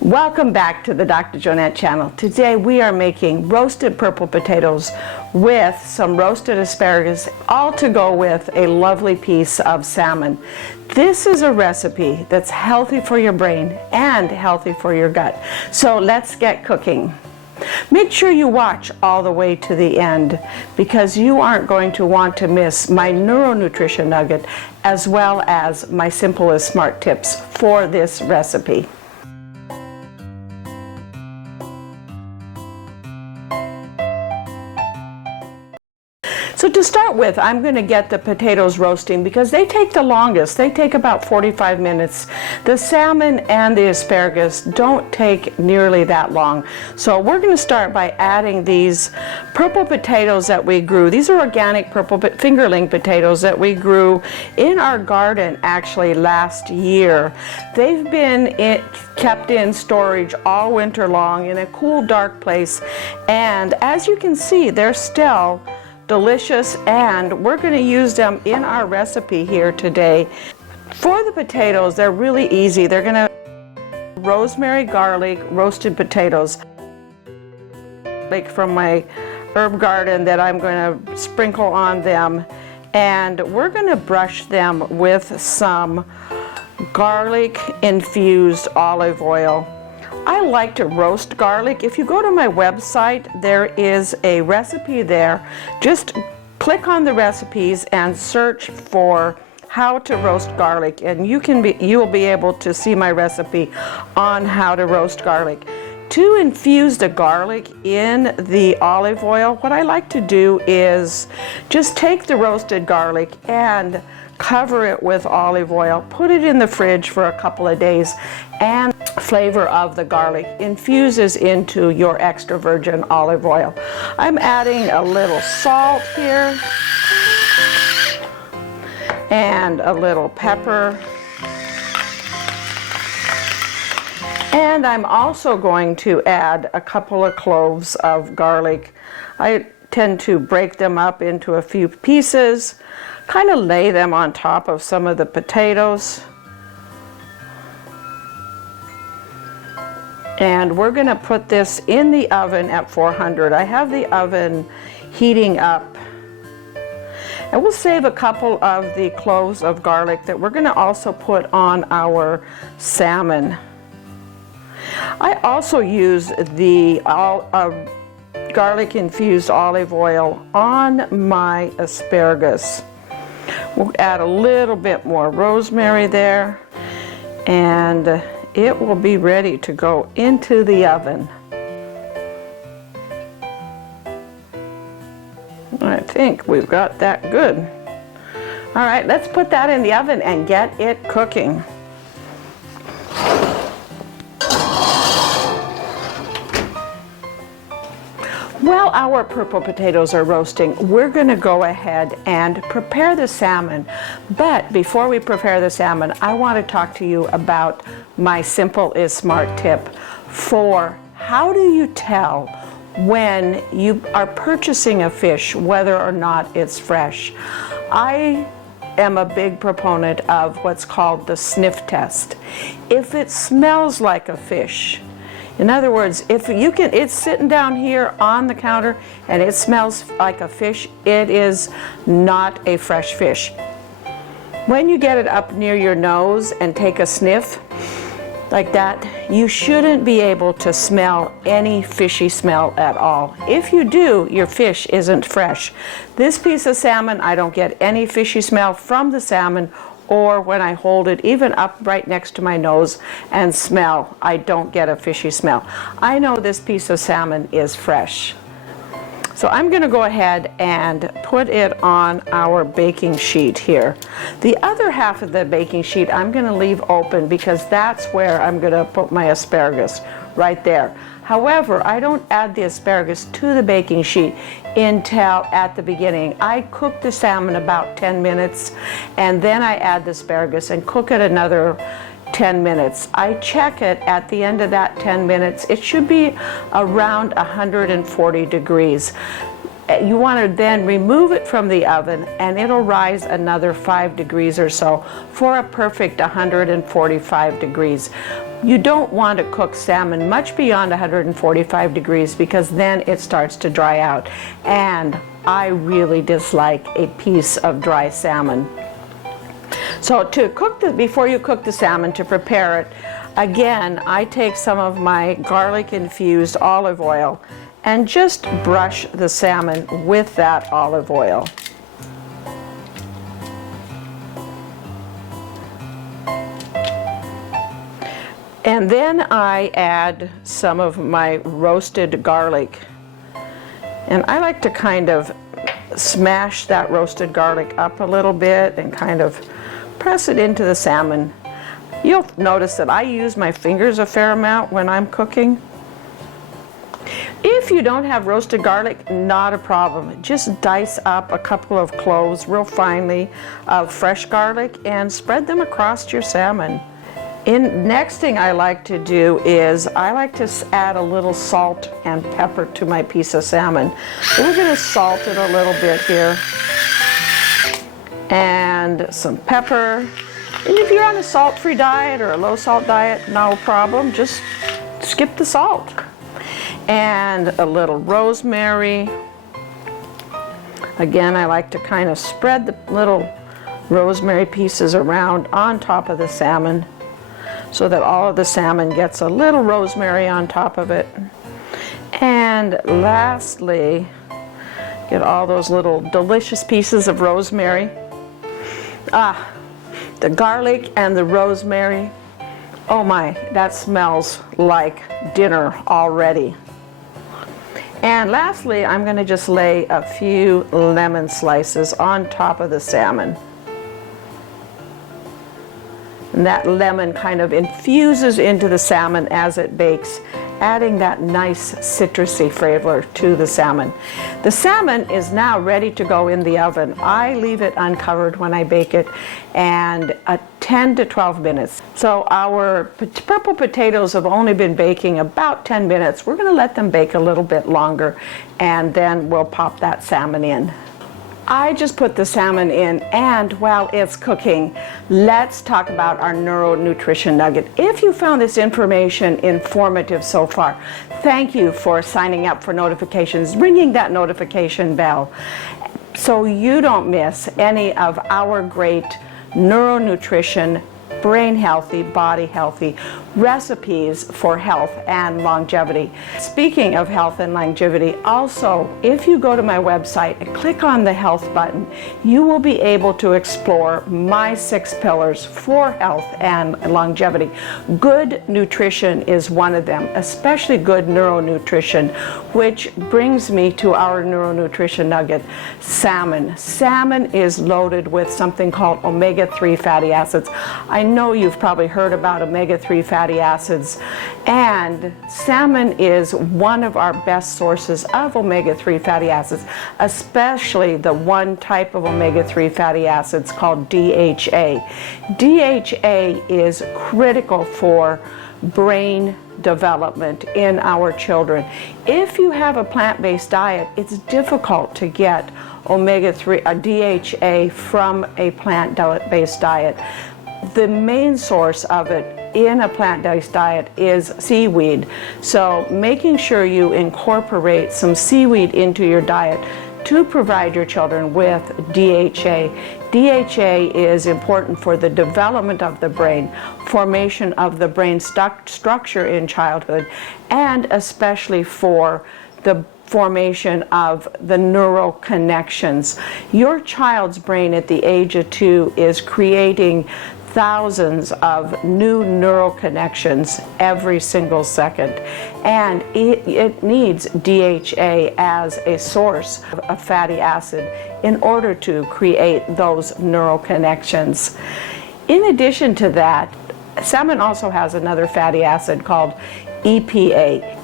Welcome back to the Dr. Jonette channel. Today we are making roasted purple potatoes with some roasted asparagus, all to go with a lovely piece of salmon. This is a recipe that's healthy for your brain and healthy for your gut. So let's get cooking. Make sure you watch all the way to the end because you aren't going to want to miss my neuronutrition nugget as well as my simple as smart tips for this recipe. So to start with, I'm going to get the potatoes roasting because they take the longest. They take about 45 minutes. The salmon and the asparagus don't take nearly that long. So we're going to start by adding these purple potatoes that we grew. These are organic purple fingerling potatoes that we grew in our garden actually last year. They've been kept in storage all winter long in a cool, dark place. And as you can see, they're still delicious, and we're going to use them in our recipe here today. For the potatoes, they're really easy. They're going to rosemary, garlic, roasted potatoes, like from my herb garden that I'm going to sprinkle on them, and we're going to brush them with some garlic infused olive oil. I like to roast garlic. If you go to my website, there is a recipe there. Just click on the recipes and search for how to roast garlic, and you will be able to see my recipe on how to roast garlic. To infuse the garlic in the olive oil, what I like to do is just take the roasted garlic and cover it with olive oil, put it in the fridge for a couple of days, and flavor of the garlic infuses into your extra virgin olive oil. I'm adding a little salt here and a little pepper. And I'm also going to add a couple of cloves of garlic. I tend to break them up into a few pieces, kind of lay them on top of some of the potatoes. And we're going to put this in the oven at 400. I have the oven heating up. And we'll save a couple of the cloves of garlic that we're going to also put on our salmon. I also use the garlic infused olive oil on my asparagus. We'll add a little bit more rosemary there, and it will be ready to go into the oven. I think we've got that good. All right, let's put that in the oven and get it cooking. While our purple potatoes are roasting, we're going to go ahead and prepare the salmon. But before we prepare the salmon, I want to talk to you about my simple is smart tip for how do you tell when you are purchasing a fish whether or not it's fresh. I am a big proponent of what's called the sniff test. If it smells like a fish, in other words, if it's sitting down here on the counter and it smells like a fish, it is not a fresh fish. When you get it up near your nose and take a sniff like that, you shouldn't be able to smell any fishy smell at all. If you do, your fish isn't fresh. This piece of salmon, I don't get any fishy smell from the salmon, or when I hold it even up right next to my nose and smell, I don't get a fishy smell. I know this piece of salmon is fresh. So I'm going to go ahead and put it on our baking sheet here. The other half of the baking sheet I'm going to leave open because that's where I'm going to put my asparagus, right there. However, I don't add the asparagus to the baking sheet until at the beginning. I cook the salmon about 10 minutes and then I add the asparagus and cook it another 10 minutes. I check it at the end of that 10 minutes. It should be around 140 degrees. You want to then remove it from the oven and it'll rise another 5 degrees or so for a perfect 145 degrees. You don't want to cook salmon much beyond 145 degrees because then it starts to dry out. And I really dislike a piece of dry salmon. So before you cook the salmon, to prepare it, again, I take some of my garlic-infused olive oil and just brush the salmon with that olive oil. And then I add some of my roasted garlic. And I like to kind of smash that roasted garlic up a little bit and kind of press it into the salmon. You'll notice that I use my fingers a fair amount when I'm cooking. If you don't have roasted garlic, not a problem. Just dice up a couple of cloves real finely of fresh garlic and spread them across your salmon. Next thing I like to do is I like to add a little salt and pepper to my piece of salmon. So we're going to salt it a little bit here. And some pepper. And if you're on a salt-free diet or a low-salt diet, no problem. Just skip the salt. And a little rosemary. Again, I like to kind of spread the little rosemary pieces around on top of the salmon, so that all of the salmon gets a little rosemary on top of it. And lastly, get all those little delicious pieces of rosemary. The garlic and the rosemary. Oh my, that smells like dinner already. And lastly, I'm going to just lay a few lemon slices on top of the salmon. And that lemon kind of infuses into the salmon as it bakes, adding that nice citrusy flavor to the salmon. The salmon is now ready to go in the oven. I leave it uncovered when I bake it, and 10 to 12 minutes. So our purple potatoes have only been baking about 10 minutes. We're going to let them bake a little bit longer, and then we'll pop that salmon in. I just put the salmon in, and while it's cooking, let's talk about our neuronutrition nugget. If you found this information informative so far, thank you for signing up for notifications, ringing that notification bell, so you don't miss any of our great neuronutrition, brain healthy, body healthy recipes for health and longevity. Speaking of health and longevity, also, if you go to my website and click on the health button, you will be able to explore my 6 pillars for health and longevity. Good nutrition is one of them, especially good neuronutrition, which brings me to our neuronutrition nugget, salmon. Salmon is loaded with something called omega-3 fatty acids. I know you've probably heard about omega-3 fatty acids, and salmon is one of our best sources of omega-3 fatty acids, especially the one type of omega-3 fatty acids called DHA. DHA is critical for brain development in our children. If you have a plant-based diet, it's difficult to get omega-3 DHA from a plant-based diet. The main source of it in a plant-based diet is seaweed. So making sure you incorporate some seaweed into your diet to provide your children with DHA. DHA is important for the development of the brain, formation of the brain structure in childhood, and especially for the formation of the neural connections. Your child's brain at the age of 2 is creating thousands of new neural connections every single second, and it needs DHA as a source of fatty acid in order to create those neural connections. In addition to that, salmon also has another fatty acid called EPA.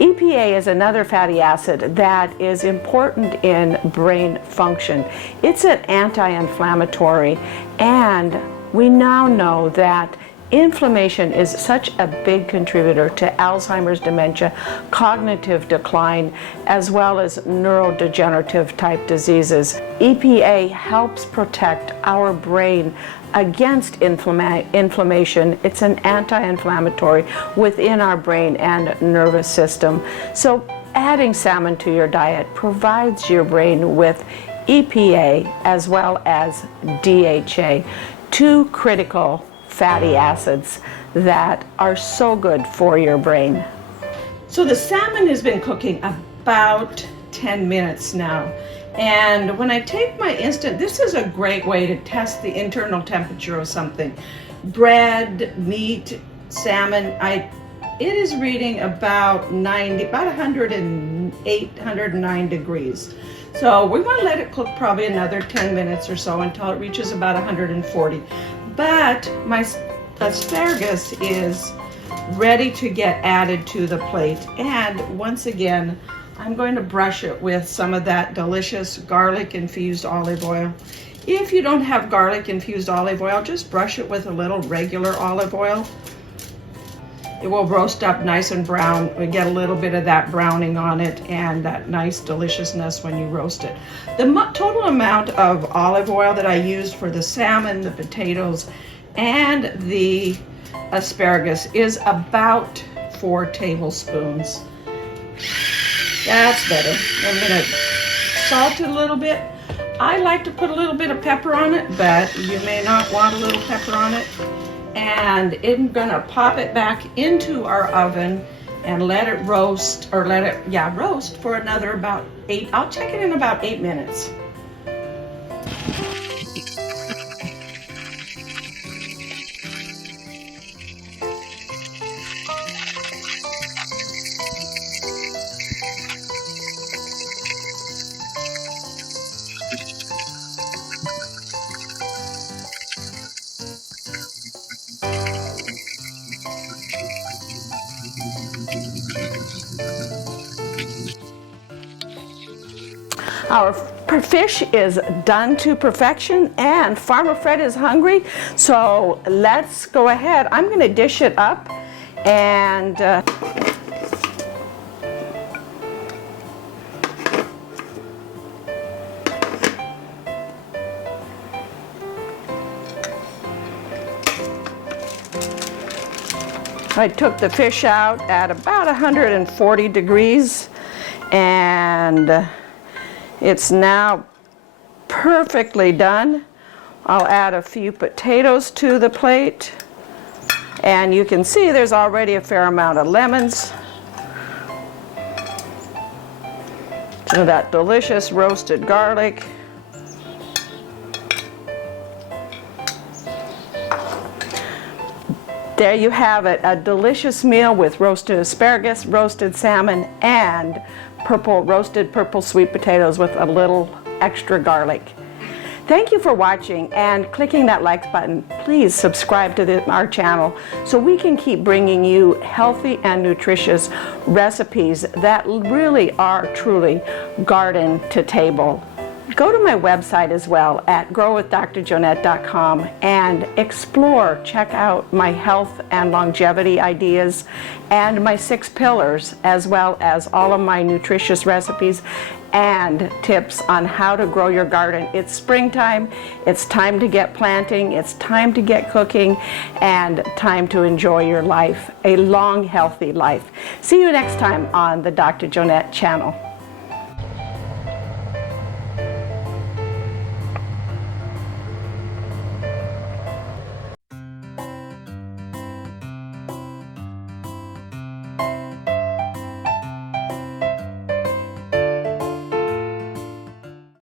EPA is another fatty acid that is important in brain function. It's an anti-inflammatory, and we now know that inflammation is such a big contributor to Alzheimer's, dementia, cognitive decline, as well as neurodegenerative type diseases. EPA helps protect our brain against inflammation. It's an anti-inflammatory within our brain and nervous system. So adding salmon to your diet provides your brain with EPA as well as DHA, two critical fatty acids that are so good for your brain. So the salmon has been cooking about 10 minutes now. And when I take my instant, this is a great way to test the internal temperature of something. Bread, meat, salmon, it is reading about 108, 109 degrees. So we want to let it cook probably another 10 minutes or so until it reaches about 140. But my asparagus is ready to get added to the plate. And once again, I'm going to brush it with some of that delicious garlic infused olive oil. If you don't have garlic infused olive oil, just brush it with a little regular olive oil. It will roast up nice and brown. We get a little bit of that browning on it and that nice deliciousness when you roast it. The total amount of olive oil that I used for the salmon, the potatoes, and the asparagus is about 4 tablespoons. That's better. I'm gonna salt it a little bit. I like to put a little bit of pepper on it, but you may not want a little pepper on it. And I'm gonna pop it back into our oven and let it roast, or roast for another about 8, I'll check it in about 8 minutes. Our fish is done to perfection and Farmer Fred is hungry, so let's go ahead. I'm going to dish it up and I took the fish out at about 140 degrees and it's now perfectly done. I'll add a few potatoes to the plate. And you can see there's already a fair amount of lemons. So that delicious roasted garlic. There you have it, a delicious meal with roasted asparagus, roasted salmon, and roasted purple sweet potatoes with a little extra garlic. Thank you for watching and clicking that like button. Please subscribe to our channel so we can keep bringing you healthy and nutritious recipes that really are truly garden to table. Go to my website as well at growwithdrjonette.com and explore, check out my health and longevity ideas and my 6 pillars, as well as all of my nutritious recipes and tips on how to grow your garden. It's springtime, it's time to get planting, it's time to get cooking, and time to enjoy your life, a long, healthy life. See you next time on the Dr. Jonette channel.